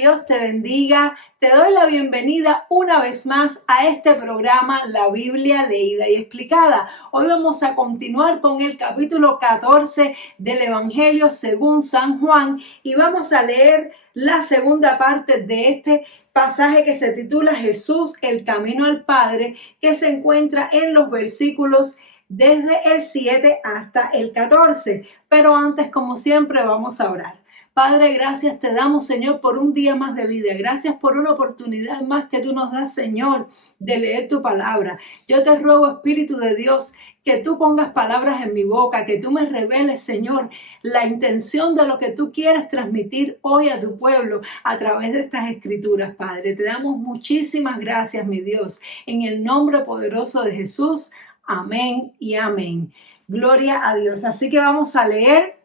Dios te bendiga. Te doy la bienvenida una vez más a este programa, La Biblia Leída y Explicada. Hoy vamos a continuar con el capítulo 14 del Evangelio según San Juan y vamos a leer la segunda parte de este pasaje que se titula Jesús, el camino al Padre, que se encuentra en los versículos desde el 7 hasta el 14. Pero antes, como siempre, vamos a orar. Padre, gracias te damos, Señor, por un día más de vida. Gracias por una oportunidad más que tú nos das, Señor, de leer tu palabra. Yo te ruego, Espíritu de Dios, que tú pongas palabras en mi boca, que tú me reveles, Señor, la intención de lo que tú quieres transmitir hoy a tu pueblo a través de estas escrituras, Padre. Te damos muchísimas gracias, mi Dios, en el nombre poderoso de Jesús. Amén y amén. Gloria a Dios. Así que vamos a leer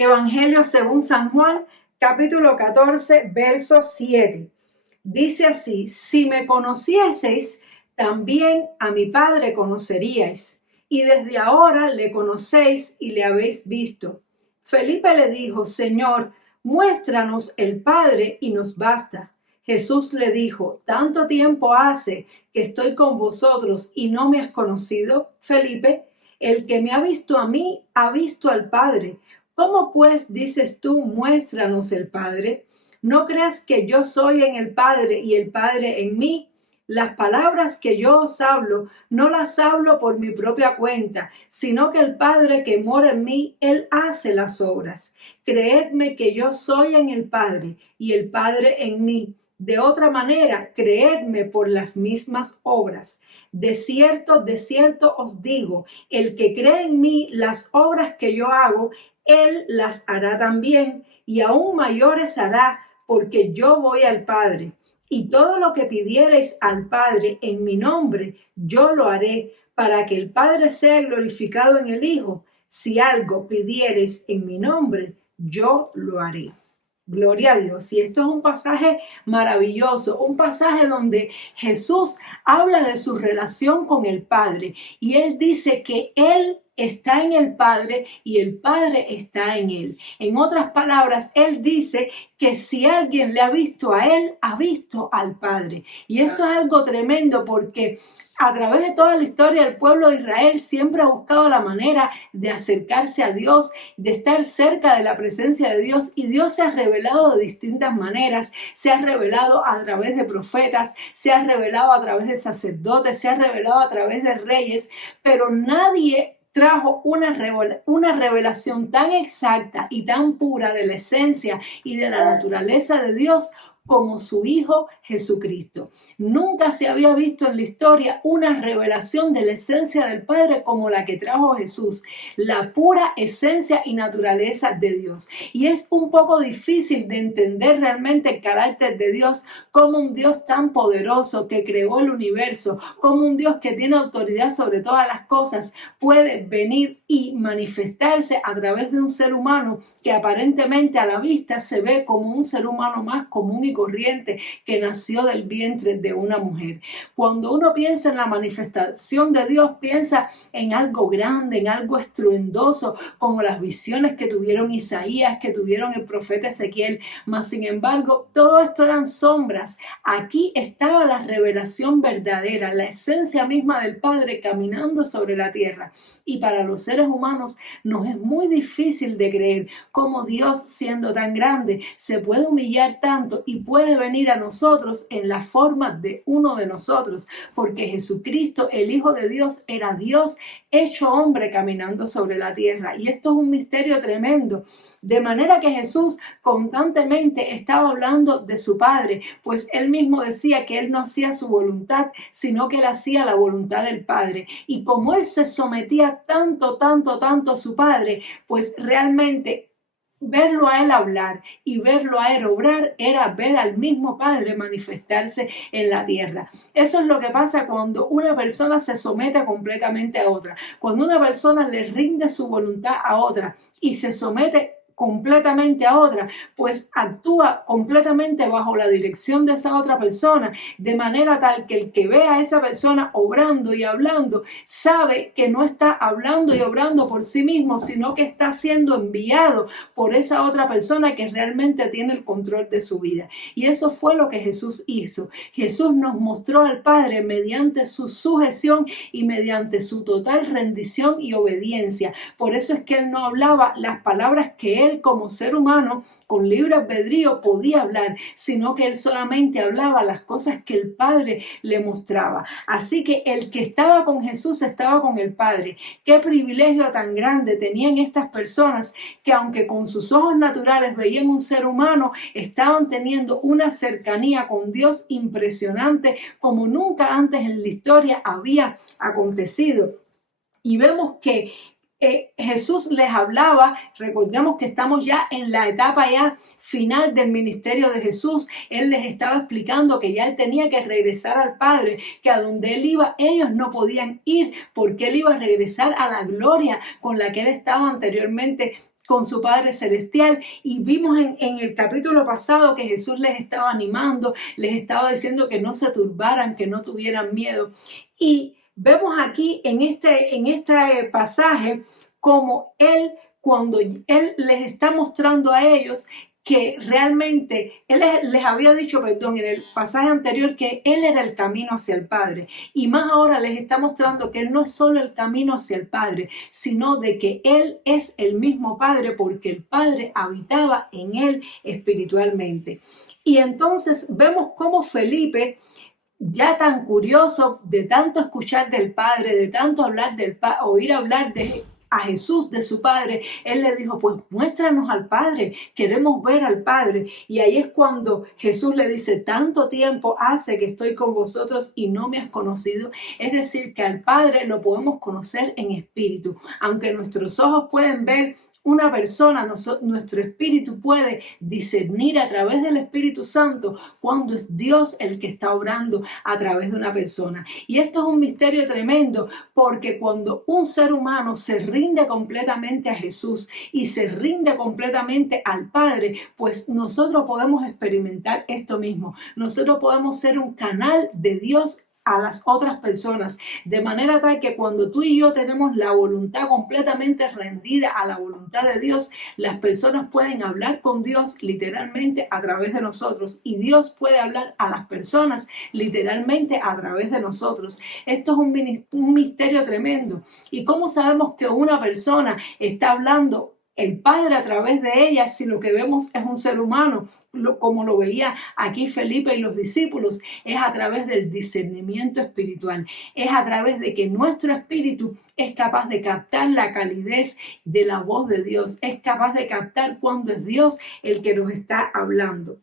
Evangelio según San Juan, capítulo 14, verso 7. Dice así: si me conocieseis, también a mi Padre conoceríais, y desde ahora le conocéis y le habéis visto. Felipe le dijo: Señor, muéstranos el Padre y nos basta. Jesús le dijo: ¿tanto tiempo hace que estoy con vosotros y no me has conocido, Felipe? El que me ha visto a mí, ha visto al Padre. ¿Cómo pues dices tú, muéstranos el Padre? ¿No crees que yo soy en el Padre y el Padre en mí? Las palabras que yo os hablo, no las hablo por mi propia cuenta, sino que el Padre que mora en mí, Él hace las obras. Creedme que yo soy en el Padre y el Padre en mí. De otra manera, creedme por las mismas obras. De cierto os digo, el que cree en mí, las obras que yo hago, Él las hará también, y aún mayores hará, porque yo voy al Padre. Y todo lo que pidiereis al Padre en mi nombre, yo lo haré, para que el Padre sea glorificado en el Hijo. Si algo pidiereis en mi nombre, yo lo haré. Gloria a Dios. Y esto es un pasaje maravilloso, un pasaje donde Jesús habla de su relación con el Padre y Él dice que Él está en el Padre y el Padre está en Él. En otras palabras, Él dice que si alguien le ha visto a Él, ha visto al Padre. Y esto es algo tremendo porque a través de toda la historia el pueblo de Israel siempre ha buscado la manera de acercarse a Dios, de estar cerca de la presencia de Dios, y Dios se ha revelado de distintas maneras. Se ha revelado a través de profetas, se ha revelado a través de sacerdotes, se ha revelado a través de reyes, pero nadie trajo una revelación tan exacta y tan pura de la esencia y de la naturaleza de Dios como su Hijo Jesucristo. Nunca se había visto en la historia una revelación de la esencia del Padre como la que trajo Jesús, la pura esencia y naturaleza de Dios. Y es un poco difícil de entender realmente el carácter de Dios, como un Dios tan poderoso que creó el universo, como un Dios que tiene autoridad sobre todas las cosas, puede venir y manifestarse a través de un ser humano que aparentemente a la vista se ve como un ser humano más común y corriente que nació del vientre de una mujer. Cuando uno piensa en la manifestación de Dios, piensa en algo grande, en algo estruendoso, como las visiones que tuvieron Isaías, que tuvieron el profeta Ezequiel. Mas, sin embargo, todo esto eran sombras. Aquí estaba la revelación verdadera, la esencia misma del Padre caminando sobre la tierra. Y para los seres humanos nos es muy difícil de creer cómo Dios, siendo tan grande, se puede humillar tanto y puede venir a nosotros en la forma de uno de nosotros, porque Jesucristo, el Hijo de Dios, era Dios hecho hombre caminando sobre la tierra. Y esto es un misterio tremendo, de manera que Jesús constantemente estaba hablando de su Padre, pues él mismo decía que él no hacía su voluntad, sino que él hacía la voluntad del Padre. Y como él se sometía tanto a su Padre, pues realmente verlo a él hablar y verlo a él obrar era ver al mismo Padre manifestarse en la tierra. Eso es lo que pasa cuando una persona se somete completamente a otra, cuando una persona le rinde su voluntad a otra y se somete completamente a otra, pues actúa completamente bajo la dirección de esa otra persona, de manera tal que el que ve a esa persona obrando y hablando, sabe que no está hablando y obrando por sí mismo, sino que está siendo enviado por esa otra persona que realmente tiene el control de su vida. Y eso fue lo que Jesús hizo. Jesús nos mostró al Padre mediante su sujeción y mediante su total rendición y obediencia. Por eso es que Él no hablaba las palabras que Él como ser humano con libre albedrío podía hablar, sino que Él solamente hablaba las cosas que el Padre le mostraba. Así que el que estaba con Jesús estaba con el Padre. Qué privilegio tan grande tenían estas personas que, aunque con sus ojos naturales veían un ser humano, estaban teniendo una cercanía con Dios impresionante como nunca antes en la historia había acontecido. Y vemos que Jesús les hablaba. Recordemos que estamos ya en la etapa ya final del ministerio de Jesús. Él les estaba explicando que ya Él tenía que regresar al Padre, que a donde Él iba ellos no podían ir, porque Él iba a regresar a la gloria con la que Él estaba anteriormente con su Padre Celestial. Y vimos en el capítulo pasado que Jesús les estaba animando, les estaba diciendo que no se turbaran, que no tuvieran miedo. Y vemos aquí en este pasaje como cuando Él les está mostrando a ellos que realmente Él les había dicho, en el pasaje anterior, que Él era el camino hacia el Padre. Y más ahora les está mostrando que Él no es solo el camino hacia el Padre, sino de que Él es el mismo Padre, porque el Padre habitaba en Él espiritualmente. Y entonces vemos cómo Felipe, ya tan curioso de tanto escuchar del Padre, de tanto hablar oír hablar a Jesús de su Padre, él le dijo, pues muéstranos al Padre, queremos ver al Padre. Y ahí es cuando Jesús le dice, tanto tiempo hace que estoy con vosotros y no me has conocido. Es decir, que al Padre lo podemos conocer en espíritu. Aunque nuestros ojos pueden ver una persona, nuestro espíritu puede discernir a través del Espíritu Santo cuando es Dios el que está obrando a través de una persona. Y esto es un misterio tremendo, porque cuando un ser humano se rinde completamente a Jesús y se rinde completamente al Padre, pues nosotros podemos experimentar esto mismo. Nosotros podemos ser un canal de Dios a las otras personas, de manera tal que cuando tú y yo tenemos la voluntad completamente rendida a la voluntad de Dios, las personas pueden hablar con Dios literalmente a través de nosotros, y Dios puede hablar a las personas literalmente a través de nosotros. Esto es un misterio tremendo. ¿Y cómo sabemos que una persona está hablando el Padre a través de ella si lo que vemos es un ser humano? Como lo veía aquí Felipe y los discípulos, es a través del discernimiento espiritual, es a través de que nuestro espíritu es capaz de captar la calidez de la voz de Dios, es capaz de captar cuando es Dios el que nos está hablando.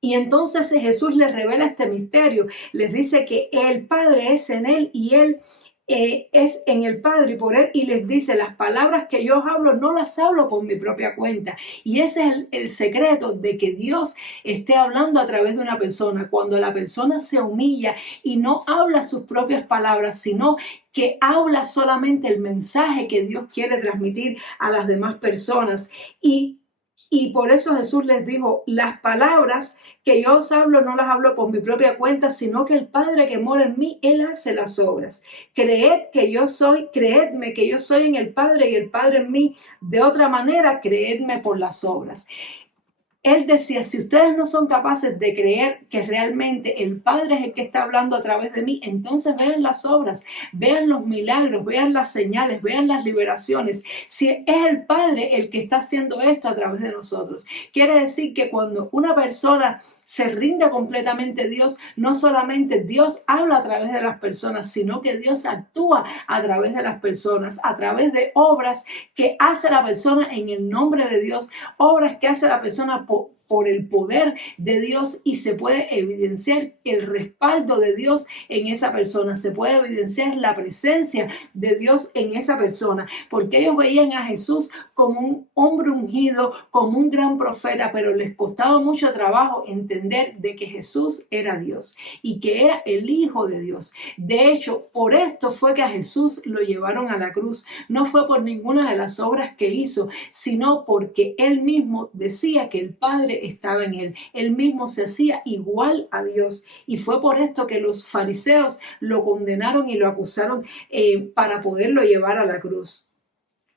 Y entonces Jesús les revela este misterio, les dice que el Padre es en Él y Él es en el Padre y por Él, y les dice, las palabras que yo hablo no las hablo por mi propia cuenta. Y ese es el secreto de que Dios esté hablando a través de una persona, cuando la persona se humilla y no habla sus propias palabras, sino que habla solamente el mensaje que Dios quiere transmitir a las demás personas. Y por eso Jesús les dijo, las palabras que yo os hablo no las hablo por mi propia cuenta, sino que el Padre que mora en mí, Él hace las obras. Creedme que yo soy en el Padre y el Padre en mí. De otra manera, creedme por las obras. Él decía, si ustedes no son capaces de creer que realmente el Padre es el que está hablando a través de mí, entonces vean las obras, vean los milagros, vean las señales, vean las liberaciones. Si es el Padre el que está haciendo esto a través de nosotros. Quiere decir que cuando una persona se rinde completamente a Dios, no solamente Dios habla a través de las personas, sino que Dios actúa a través de las personas, a través de obras que hace la persona en el nombre de Dios, obras que hace la persona por el poder de Dios y se puede evidenciar el respaldo de Dios en esa persona, se puede evidenciar la presencia de Dios en esa persona, porque ellos veían a Jesús como un hombre ungido, como un gran profeta, pero les costaba mucho trabajo entender de que Jesús era Dios y que era el Hijo de Dios. De hecho, por esto fue que a Jesús lo llevaron a la cruz. No fue por ninguna de las obras que hizo, sino porque él mismo decía que el Padre estaba en él. Él mismo se hacía igual a Dios. Y fue por esto que los fariseos lo condenaron y lo acusaron para poderlo llevar a la cruz.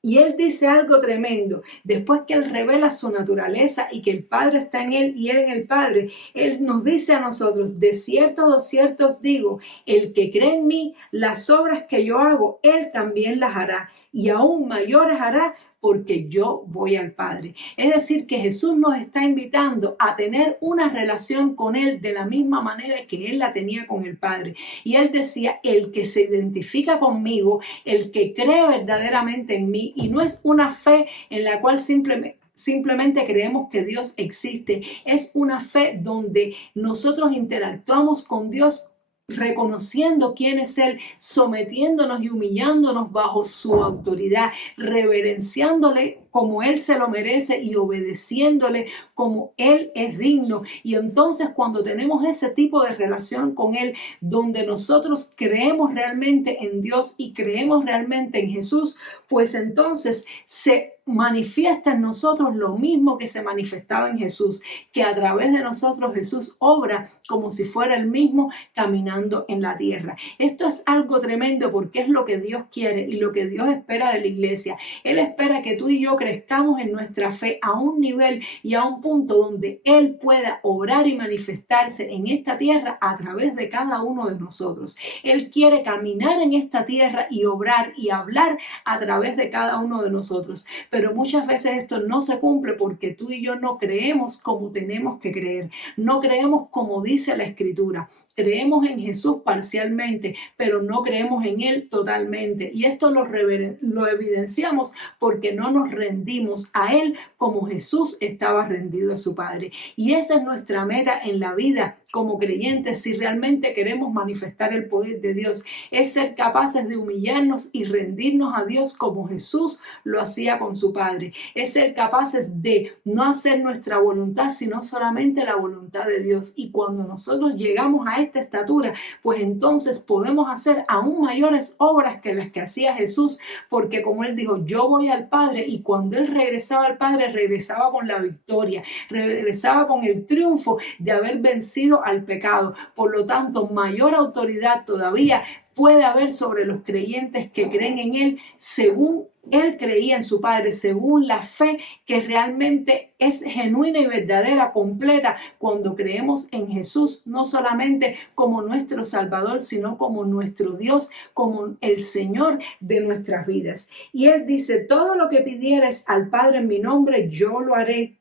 Y él dice algo tremendo, después que él revela su naturaleza y que el Padre está en él y él en el Padre, él nos dice a nosotros, de cierto os digo, el que cree en mí, las obras que yo hago, él también las hará, y aún mayores hará, porque yo voy al Padre. Es decir, que Jesús nos está invitando a tener una relación con Él de la misma manera que Él la tenía con el Padre. Y Él decía, el que se identifica conmigo, el que cree verdaderamente en mí, y no es una fe en la cual simplemente creemos que Dios existe, es una fe donde nosotros interactuamos con Dios reconociendo quién es Él, sometiéndonos y humillándonos bajo su autoridad, reverenciándole como Él se lo merece y obedeciéndole como Él es digno. Y entonces cuando tenemos ese tipo de relación con Él, donde nosotros creemos realmente en Dios y creemos realmente en Jesús, pues entonces se manifiesta en nosotros lo mismo que se manifestaba en Jesús, que a través de nosotros Jesús obra como si fuera el mismo caminando en la tierra. Esto es algo tremendo porque es lo que Dios quiere y lo que Dios espera de la iglesia. Él espera que tú y yo crezcamos en nuestra fe a un nivel y a un punto donde Él pueda obrar y manifestarse en esta tierra a través de cada uno de nosotros. Él quiere caminar en esta tierra y obrar y hablar a través de cada uno de nosotros. Pero muchas veces esto no se cumple porque tú y yo no creemos como tenemos que creer. No creemos como dice la Escritura. Creemos en Jesús parcialmente, pero no creemos en Él totalmente. Y esto lo evidenciamos porque no nos rendimos a Él como Jesús estaba rendido a su Padre. Y esa es nuestra meta en la vida como creyentes, si realmente queremos manifestar el poder de Dios, es ser capaces de humillarnos y rendirnos a Dios como Jesús lo hacía con su Padre. Es ser capaces de no hacer nuestra voluntad, sino solamente la voluntad de Dios. Y cuando nosotros llegamos a esta estatura, pues entonces podemos hacer aún mayores obras que las que hacía Jesús, porque como Él dijo, yo voy al Padre, y cuando Él regresaba al Padre, regresaba con la victoria, regresaba con el triunfo de haber vencido al pecado. Por lo tanto, mayor autoridad todavía puede haber sobre los creyentes que creen en Él según Él creía en su Padre, según la fe que realmente es genuina y verdadera, completa, cuando creemos en Jesús, no solamente como nuestro Salvador, sino como nuestro Dios, como el Señor de nuestras vidas. Y Él dice, todo lo que pidieres al Padre en mi nombre, yo lo haré,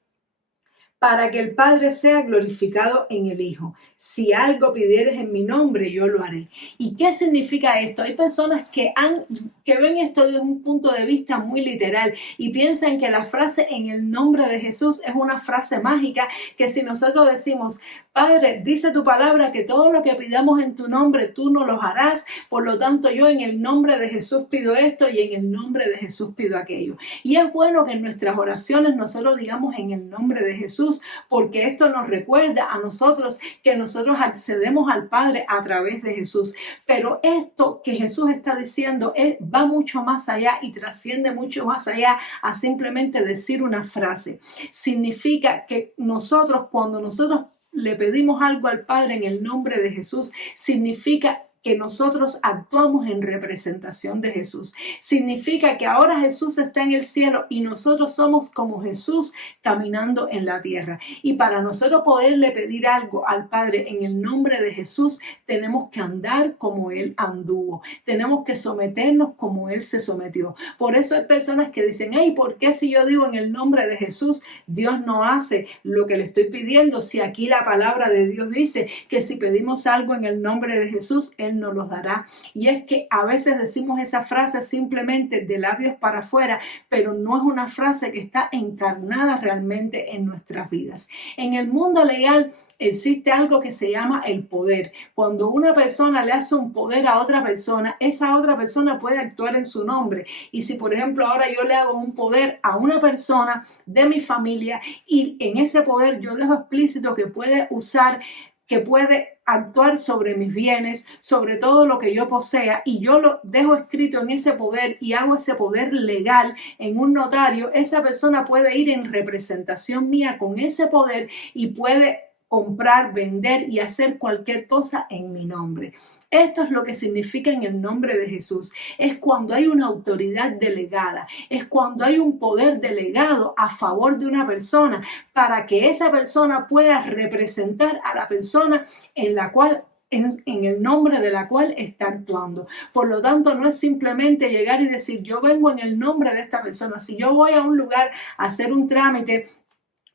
para que el Padre sea glorificado en el Hijo. Si algo pidieres en mi nombre, yo lo haré. ¿Y qué significa esto? Hay personas que ven esto desde un punto de vista muy literal y piensan que la frase en el nombre de Jesús es una frase mágica, que si nosotros decimos, Padre, dice tu palabra que todo lo que pidamos en tu nombre, tú nos lo harás. Por lo tanto, yo en el nombre de Jesús pido esto y en el nombre de Jesús pido aquello. Y es bueno que en nuestras oraciones nosotros digamos en el nombre de Jesús, porque esto nos recuerda a nosotros que nosotros accedemos al Padre a través de Jesús. Pero esto que Jesús está diciendo va mucho más allá y trasciende mucho más allá a simplemente decir una frase. Significa que cuando nosotros le pedimos algo al Padre en el nombre de Jesús, significa que nosotros actuamos en representación de Jesús. Significa que ahora Jesús está en el cielo y nosotros somos como Jesús caminando en la tierra. Y para nosotros poderle pedir algo al Padre en el nombre de Jesús, tenemos que andar como Él anduvo. Tenemos que someternos como Él se sometió. Por eso hay personas que dicen, hey, ¿por qué si yo digo en el nombre de Jesús, Dios no hace lo que le estoy pidiendo? Si aquí la palabra de Dios dice que si pedimos algo en el nombre de Jesús, Él Él nos los dará. Y es que a veces decimos esa frase simplemente de labios para afuera, pero no es una frase que está encarnada realmente en nuestras vidas. En el mundo legal existe algo que se llama el poder. Cuando una persona le hace un poder a otra persona, esa otra persona puede actuar en su nombre. Y si, por ejemplo, ahora yo le hago un poder a una persona de mi familia y en ese poder yo dejo explícito que puede usar, que puede actuar sobre mis bienes, sobre todo lo que yo posea, y yo lo dejo escrito en ese poder y hago ese poder legal en un notario, esa persona puede ir en representación mía con ese poder y puede comprar, vender y hacer cualquier cosa en mi nombre. Esto es lo que significa en el nombre de Jesús. Es cuando hay una autoridad delegada, es cuando hay un poder delegado a favor de una persona para que esa persona pueda representar a la persona en la cual en el nombre de la cual está actuando. Por lo tanto, no es simplemente llegar y decir yo vengo en el nombre de esta persona. Si yo voy a un lugar a hacer un trámite,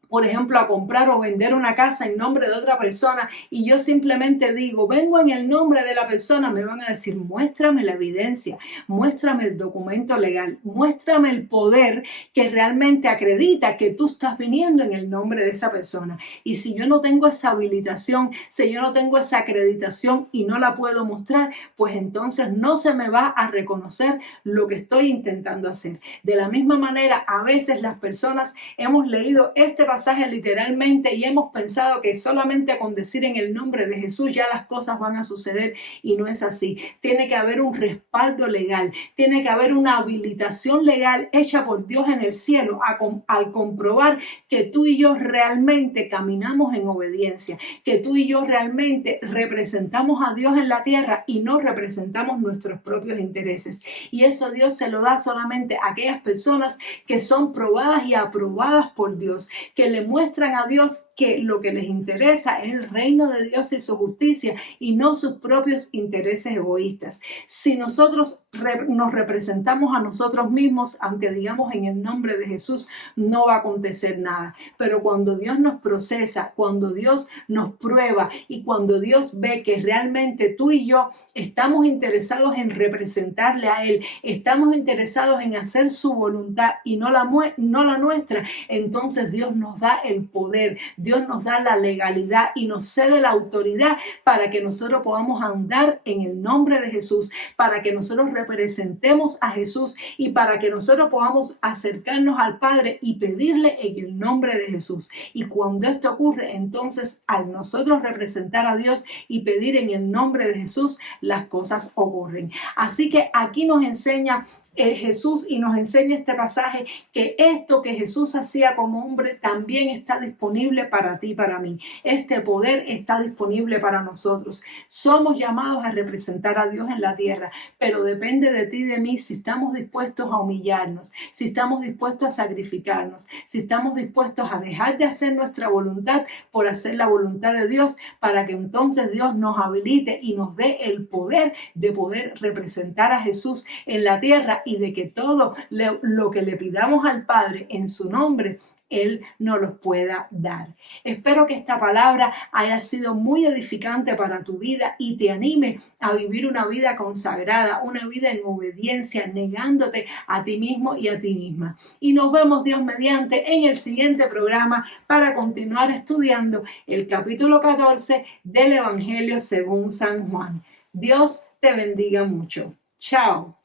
por ejemplo, a comprar o vender una casa en nombre de otra persona y yo simplemente digo, vengo en el nombre de la persona, me van a decir, muéstrame la evidencia, muéstrame el documento legal, muéstrame el poder que realmente acredita que tú estás viniendo en el nombre de esa persona. Y si yo no tengo esa habilitación, si yo no tengo esa acreditación y no la puedo mostrar, pues entonces no se me va a reconocer lo que estoy intentando hacer. De la misma manera, a veces las personas hemos leído este pasaje literalmente y hemos pensado que solamente con decir en el nombre de Jesús ya las cosas van a suceder y no es así. Tiene que haber un respaldo legal, tiene que haber una habilitación legal hecha por Dios en el cielo al comprobar que tú y yo realmente caminamos en obediencia, que tú y yo realmente representamos a Dios en la tierra y no representamos nuestros propios intereses. Y eso Dios se lo da solamente a aquellas personas que son probadas y aprobadas por Dios, que le muestran a Dios que lo que les interesa es el reino de Dios y su justicia y no sus propios intereses egoístas. Si nosotros nos representamos a nosotros mismos, aunque digamos en el nombre de Jesús, no va a acontecer nada. Pero cuando Dios nos procesa, cuando Dios nos prueba y cuando Dios ve que realmente tú y yo estamos interesados en representarle a Él, estamos interesados en hacer su voluntad y no la nuestra, entonces Dios nos da el poder, Dios nos da la legalidad y nos cede la autoridad para que nosotros podamos andar en el nombre de Jesús, para que nosotros representemos a Jesús y para que nosotros podamos acercarnos al Padre y pedirle en el nombre de Jesús. Y cuando esto ocurre, entonces al nosotros representar a Dios y pedir en el nombre de Jesús, las cosas ocurren. Así que aquí nos enseña Jesús y nos enseña este pasaje que esto que Jesús hacía como hombre también está disponible para ti y para mí. Este poder está disponible para nosotros. Somos llamados a representar a Dios en la tierra, pero depende de ti y de mí si estamos dispuestos a humillarnos, si estamos dispuestos a sacrificarnos, si estamos dispuestos a dejar de hacer nuestra voluntad por hacer la voluntad de Dios, para que entonces Dios nos habilite y nos dé el poder de poder representar a Jesús en la tierra y de que todo lo que le pidamos al Padre en su nombre, Él nos los pueda dar. Espero que esta palabra haya sido muy edificante para tu vida y te anime a vivir una vida consagrada, una vida en obediencia, negándote a ti mismo y a ti misma. Y nos vemos, Dios mediante, en el siguiente programa para continuar estudiando el capítulo 14 del Evangelio según San Juan. Dios te bendiga mucho. Chao.